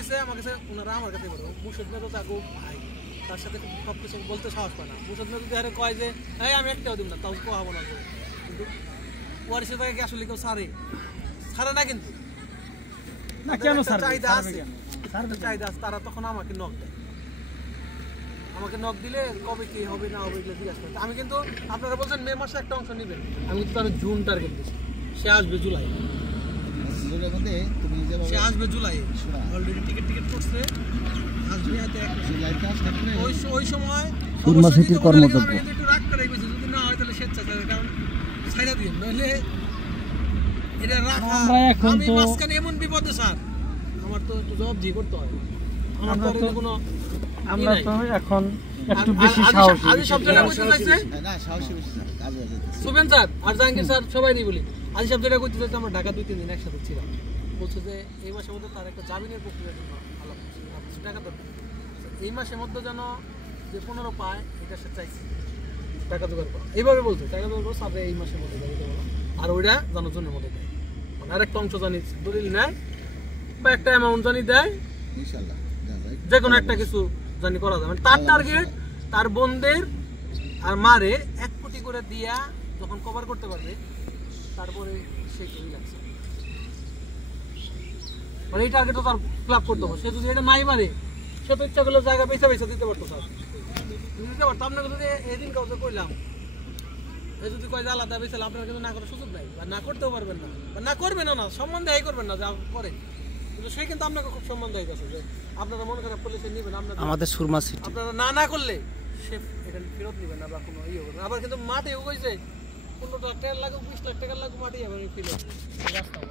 দিছে আমার কাছে, ওনারা আমার কাছে বলবো মুর্শিদ মেয়ে তো তাকে ভাই, তার সাথে সব কিছু বলতে সাহস পায় না। মুর্শিদ মেয়ে যদি আরে কয় যে এই আমি একটাও দিব না, তাও কোয়াবো না। কিন্তু ওয়ারিসে তাকে কি আসলে কেউ ছাড়ে না, কিন্তু চাহিদা আছে, তারা তখন আমাকে নক দেয়। আমাকে নক দিলে কবে কি হবে না হবে এগুলো জিজ্ঞাসা করে। আমি কিন্তু আপনারা বলছেন মে মাসে একটা অংশ নেবেন, আমি কিন্তু তার জুন টার্গেট দিচ্ছি। সে আসবে জুলাই, সে আসবে জুলাই, অলরেডি টিকিট করছে, আসবে ওই সময়। আমি একটু রাগ করে গেছি, যদি না হয় তাহলে স্বেচ্ছাচার, কারণ ছাইড়া দিন নইলে এটা রাখা। আমি মাঝখানে এমন বিপদে স্যার, আমার তো একটু জবাব দিয়ে করতে হয়। আমার তো কোনো আমরা তো এখন একটু বেশি সাহসী। আজ শব্দটা কইতে চাইছে না, সাহসী বেশি স্যার, কাজ হয়ে যাচ্ছে। সুবেন স্যার আর জাহাঙ্গীর স্যার সবাই নি বলি, আজ শব্দটা কইতে চাইছে আমরা ঢাকা 2-3 দিন একসাথে ছিলাম। বলছে যে এই মাসের মধ্যে তার একটা জামিনের প্রক্রিয়ার জন্য আলাপ করছে, কিছু টাকা দরকার, এই মাসের মধ্যে যেন যে 15 পায় এটা সে চাইছে, টাকা জোগাড় করা। এইভাবে বলছে টাকা জোগাড় করো সাথে এই মাসের মধ্যে যাবে বলো, আর ওইটা যেন জনের মধ্যে দেয়, মানে আরেকটা অংশ জানি দলিল নেয় বা একটা অ্যামাউন্ট জানি দেয়, ইনশাআল্লাহ যে কোনো একটা কিছু জানি করা যায়। মানে তার টার্গেট তার বোনদের আর মারে 1 কোটি করে দিয়া যখন কভার করতে পারবে, তারপরে সে কেউই লাগছে, মানে এই টার্গেট তো তার ক্লাব করতে হবে। সে যদি এটা নাই মারে, সে তো ইচ্ছা করলে জায়গা পয়সা দিতে পারতো স্যার, দিতে পারতো। আপনাকে যদি এদিন কাউকে কইলাম, এই যদি কয় আলাদা বেসাল, আপনার কিন্তু না করার সুযোগ নাই, বা না করতেও পারবেন না, বা না করবেনও না, সম্মান দেয় করবেন না, যা করে। কিন্তু সে কিন্তু আপনাকে খুব সম্মান দেয় গেছে, যে আপনারা মন খারাপ করলে সে নেবেন, আমাদের সুরমা সিটি আপনারা না করলে সে এটা ফেরত নেবেন না, বা কোনো ইয়ে হবে না। আবার কিন্তু মাঠে কইছে 15 লাখ টাকা লাগুক, 20 লাখ টাকা লাগুক, মাঠে আবার ফেরত রাস্তা